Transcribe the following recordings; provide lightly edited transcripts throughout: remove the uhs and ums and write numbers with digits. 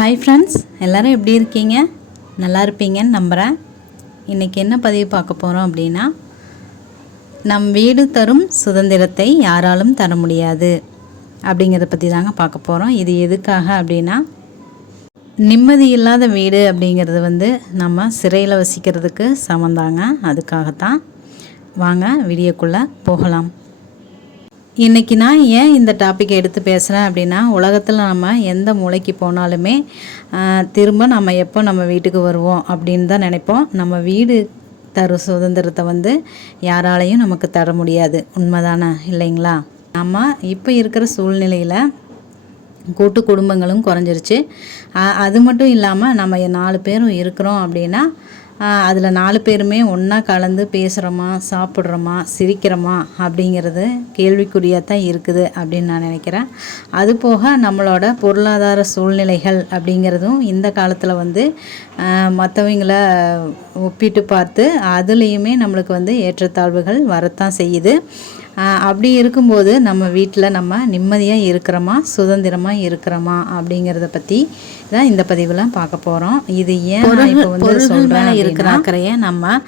Hi friends, எல்லோரும் எப்படி இருக்கீங்க? நல்லா இருப்பீங்கன்னு நம்புகிறேன். இன்றைக்கி என்ன பதிவு பார்க்க போகிறோம் அப்படின்னா, நம் வீடு தரும் சுதந்திரத்தை யாராலும் தர முடியாது அப்படிங்கிறத பற்றி தாங்க பார்க்க போகிறோம். இது எதுக்காக அப்படின்னா, நிம்மதி இல்லாத வீடு அப்படிங்கிறது நம்ம சிறையில் வசிக்கிறதுக்கு சமந்தாங்க. அதுக்காகத்தான் வாங்க வீடியோக்குள்ளே போகலாம். இன்றைக்கி நான் ஏன் இந்த டாப்பிக்கை எடுத்து பேசுகிறேன் அப்படின்னா, உலகத்தில் நம்ம எந்த மூலைக்கு போனாலுமே திரும்ப நம்ம எப்போ நம்ம வீட்டுக்கு வருவோம் அப்படின்னு தான் நினைப்போம். நம்ம வீடு தரும் சுதந்திரத்தை யாராலையும் நமக்கு தர முடியாது. உண்மைதானே இல்லைங்களா? நம்ம இப்போ இருக்கிற சூழ்நிலையில் கூட்டு குடும்பங்களும் குறைஞ்சிருச்சு. அது மட்டும் இல்லாமல் நம்ம 4 பேரும் இருக்கிறோம் அப்படின்னா அதில் 4 பேருமே ஒன்றா கலந்து பேசுகிறோமா, சாப்பிட்றோமா, சிரிக்கிறோமா அப்படிங்கிறது கேள்விக்குறியாக தான் இருக்குது அப்படின்னு நான் நினைக்கிறேன். அதுபோக நம்மளோட பொருளாதார சூழ்நிலைகள் அப்படிங்கிறதும் இந்த காலத்தில் மற்றவங்கள ஒப்பிட்டு பார்த்து அதுலேயுமே நம்மளுக்கு ஏற்றத்தாழ்வுகள் வரத்தான் செய்யுது. அப்படி இருக்கும்போது நம்ம வீட்டில் நம்ம நிம்மதியாக இருக்கிறோமா, சுதந்திரமாக இருக்கிறோமா அப்படிங்கிறத பற்றி தான் இந்த பதிவில் பார்க்க போகிறோம். இது ஏன் இப்போ சொல்கிறேன், இருக்கிற அக்கறையை நம்ம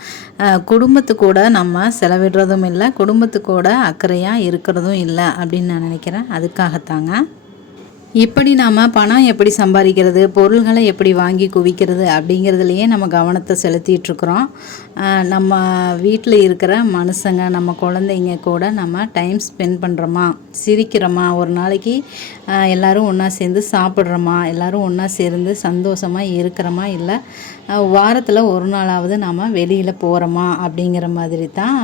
குடும்பத்து கூட நம்ம செலவிடுறதும் இல்லை, குடும்பத்துக்கூட அக்கறையாக இருக்கிறதும் இல்லை அப்படின்னு நான் நினைக்கிறேன். அதுக்காகத்தாங்க இப்படி நாம் பணம் எப்படி சம்பாதிக்கிறது, பொருள்களை எப்படி வாங்கி குவிக்கிறது அப்படிங்கிறதுலையே நம்ம கவனத்தை செலுத்திகிட்ருக்குறோம். நம்ம வீட்டில் இருக்கிற மனுஷங்க, நம்ம குழந்தைங்க கூட நம்ம டைம் ஸ்பெண்ட் பண்ணுறோமா, சிரிக்கிறோமா, ஒரு நாளைக்கு எல்லோரும் ஒன்றா சேர்ந்து சாப்பிட்றோமா, எல்லோரும் ஒன்றா சேர்ந்து சந்தோஷமாக இருக்கிறோமா, இல்லை வாரத்தில் ஒரு நாளாவது நாம் வெளியில் போகிறோமா அப்படிங்கிற மாதிரி தான்.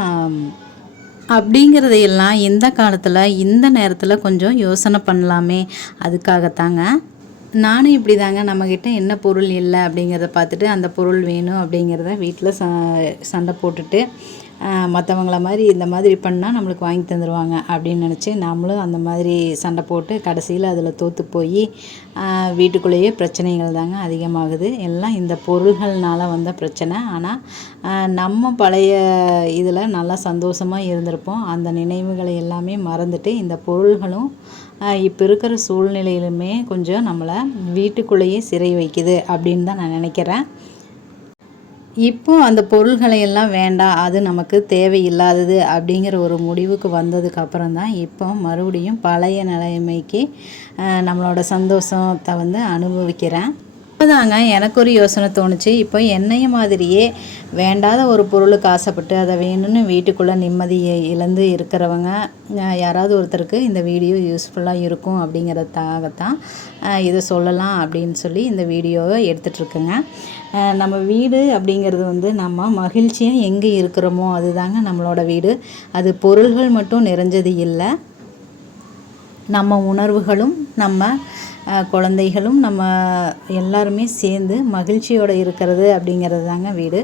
அப்படிங்கிறதையெல்லாம் இந்த காலத்தில் இந்த நேரத்தில் கொஞ்சம் யோசனை பண்ணலாமே. அதுக்காகத்தாங்க நானும் இப்படி தாங்க, நம்மக்கிட்ட என்ன பொருள் இல்லை அப்படிங்கிறத பார்த்துட்டு அந்த பொருள் வேணும் அப்படிங்கிறத வீட்டில் சண்டை போட்டுட்டு மற்றவங்கள மாதிரி இந்த மாதிரி பண்ணால் நம்மளுக்கு வாங்கி தந்துடுவாங்க அப்படின்னு நினச்சி நாமளும் அந்த மாதிரி சண்டை போட்டு கடைசியில் அதில் தோற்று போய் வீட்டுக்குள்ளேயே பிரச்சனைகள் தாங்க அதிகமாகுது. எல்லாம் இந்த பொருள்கள்னால வந்த பிரச்சனை. ஆனால் நம்ம பழைய இதில் நல்லா சந்தோஷமாக இருந்திருப்போம். அந்த நினைவுகளை எல்லாமே மறந்துட்டு இந்த பொருள்களும் இப்போ இருக்கிற சூழ்நிலையிலுமே கொஞ்சம் நம்மளை வீட்டுக்குள்ளேயே சிறை வைக்குது அப்படின்னு தான் நான் நினைக்கிறேன். இப்போது அந்த பொருள்களை எல்லாம் வேண்டாம், அது நமக்கு தேவையில்லாதது அப்படிங்கிற ஒரு முடிவுக்கு வந்ததுக்கு தான் இப்போ மறுபடியும் பழைய நிலைமைக்கு நம்மளோட சந்தோஷத்தை அனுபவிக்கிறேன். இப்போதாங்க எனக்கு ஒரு யோசனை தோணுச்சு. இப்போ என்னைய மாதிரியே வேண்டாத ஒரு பொருளுக்கு ஆசைப்பட்டு அதை வேணும்னு வீட்டுக்குள்ளே நிம்மதியை இழந்து இருக்கிறவங்க யாராவது ஒருத்தருக்கு இந்த வீடியோ யூஸ்ஃபுல்லாக இருக்கும் அப்படிங்கிறதுக்காகத்தான் இதை சொல்லலாம் அப்படின்னு சொல்லி இந்த வீடியோவை எடுத்துகிட்ருக்குங்க. நம்ம வீடு அப்படிங்கிறது நம்ம மகிழ்ச்சியாக எங்கே இருக்கிறோமோ அதுதாங்க நம்மளோட வீடு. அது பொருள்கள் மட்டும் நிறைஞ்சது இல்லை, நம்ம உணர்வுகளும் நம்ம குழந்தைகளும் நம்ம எல்லாருமே சேர்ந்து மகிழ்ச்சியோடு இருக்கிறது அப்படிங்கிறது தாங்க வீடு.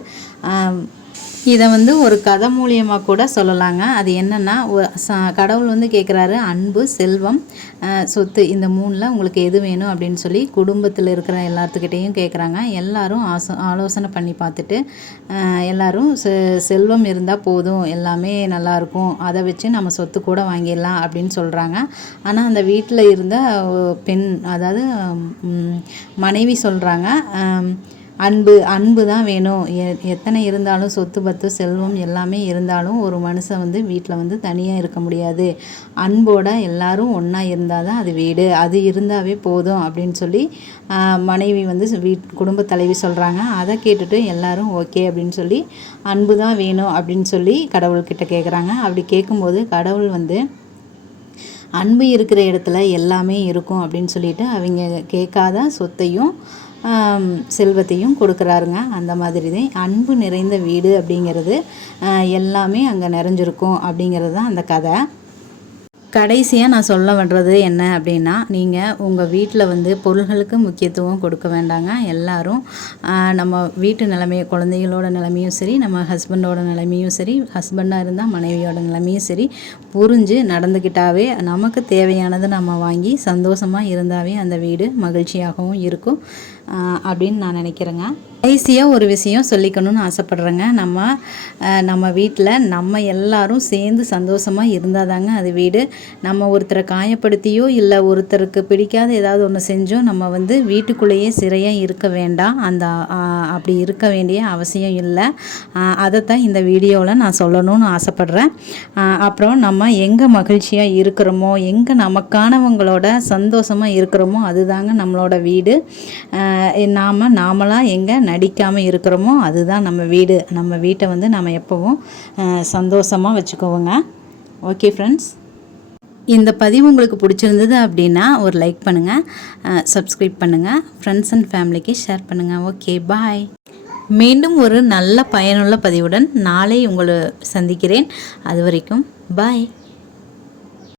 இதை ஒரு கதை மூலியமாக கூட சொல்லலாங்க. அது என்னென்னா, கடவுள் கேட்குறாரு, அன்பு, செல்வம், சொத்து, இந்த 3ல் உங்களுக்கு எது வேணும் அப்படின்னு சொல்லி குடும்பத்தில் இருக்கிற எல்லாத்துக்கிட்டேயும் கேட்குறாங்க. எல்லோரும் ஆலோசனை பண்ணி பார்த்துட்டு எல்லோரும் செல்வம் இருந்தால் போதும், எல்லாமே நல்லாயிருக்கும், அதை வச்சு நம்ம சொத்து கூட வாங்கிடலாம் அப்படின்னு சொல்கிறாங்க. ஆனால் அந்த வீட்டில் இருந்த பெண், அதாவது மனைவி சொல்கிறாங்க, அன்பு தான் வேணும். எத்தனை இருந்தாலும் சொத்து பத்து செல்வம் எல்லாமே இருந்தாலும் ஒரு மனுஷன் வீட்டில் தனியாக இருக்க முடியாது. அன்போட எல்லாரும் ஒன்றா இருந்தால் தான் அது வீடு, அது இருந்தாவே போதும் அப்படின்னு சொல்லி மனைவி குடும்ப தலைவி சொல்கிறாங்க. அதை கேட்டுட்டு எல்லாரும் ஓகே அப்படின்னு சொல்லி அன்பு தான் வேணும் அப்படின்னு சொல்லி கடவுள்கிட்ட கேட்குறாங்க. அப்படி கேட்கும்போது கடவுள் அன்பு இருக்கிற இடத்துல எல்லாமே இருக்கும் அப்படின்னு சொல்லிட்டு அவங்க கேட்காத சொத்தையும் செல்வத்தையும் கொடுக்குறாருங்க. அந்த மாதிரி தான் அன்பு நிறைந்த வீடு அப்படிங்கிறது எல்லாமே அங்கே நிறைஞ்சிருக்கும் அப்படிங்கிறது தான் அந்த கதை. கடைசியாக நான் சொல்ல வர்றது என்ன அப்படின்னா, நீங்கள் உங்கள் வீட்டில் பொருள்களுக்கு முக்கியத்துவம் கொடுக்க வேண்டாங்க. எல்லோரும் நம்ம வீட்டு நிலைமையை, குழந்தைகளோட நிலைமையும் சரி, நம்ம ஹஸ்பண்டோட நிலைமையும் சரி, ஹஸ்பண்டாக இருந்தால் மனைவியோட நிலைமையும் சரி புரிஞ்சு நடந்துக்கிட்டாவே நமக்கு தேவையானதை நம்ம வாங்கி சந்தோஷமாக இருந்தாவே அந்த வீடு மகிழ்ச்சியாகவும் இருக்கும் அப்படின்னு நான் நினைக்கிறேங்க. கடைசியாக ஒரு விஷயம் சொல்லிக்கணும்னு ஆசைப்பட்றேங்க. நம்ம வீட்டில் நம்ம எல்லாரும் சேர்ந்து சந்தோஷமாக இருந்தால் தாங்க அது வீடு. நம்ம ஒருத்தரை காயப்படுத்தியோ இல்லை ஒருத்தருக்கு பிடிக்காத ஏதாவது ஒன்று செஞ்சோ நம்ம வந்து வீட்டுக்குள்ளேயே சிறையாக இருக்க வேண்டாம். அப்படி இருக்க வேண்டிய அவசியம் இல்லை. அதைத்தான் இந்த வீடியோவில் நான் சொல்லணும்னு ஆசைப்பட்றேன். அப்புறம் நம்ம எங்கே மகிழ்ச்சியாக இருக்கிறோமோ, எங்கே நமக்கானவங்களோட சந்தோஷமாக இருக்கிறோமோ அதுதாங்க நம்மளோட வீடு. நாமளாக எங்கே நடிக்காமல் இருக்கிறோமோ அதுதான் நம்ம வீடு. நம்ம வீட்டை வந்து நம்ம எப்போவும் சந்தோஷமாக வச்சுக்கோங்க. ஓகே ஃப்ரெண்ட்ஸ், இந்த பதிவு உங்களுக்கு பிடிச்சிருந்தது அப்படின்னா ஒரு லைக் பண்ணுங்கள், சப்ஸ்கிரைப் பண்ணுங்கள், ஃப்ரெண்ட்ஸ் அண்ட் ஃபேமிலிக்கு ஷேர் பண்ணுங்கள். ஓகே, பாய். மீண்டும் ஒரு நல்ல பயனுள்ள பதிவுடன் நாளை உங்களை சந்திக்கிறேன். அது வரைக்கும் பாய்.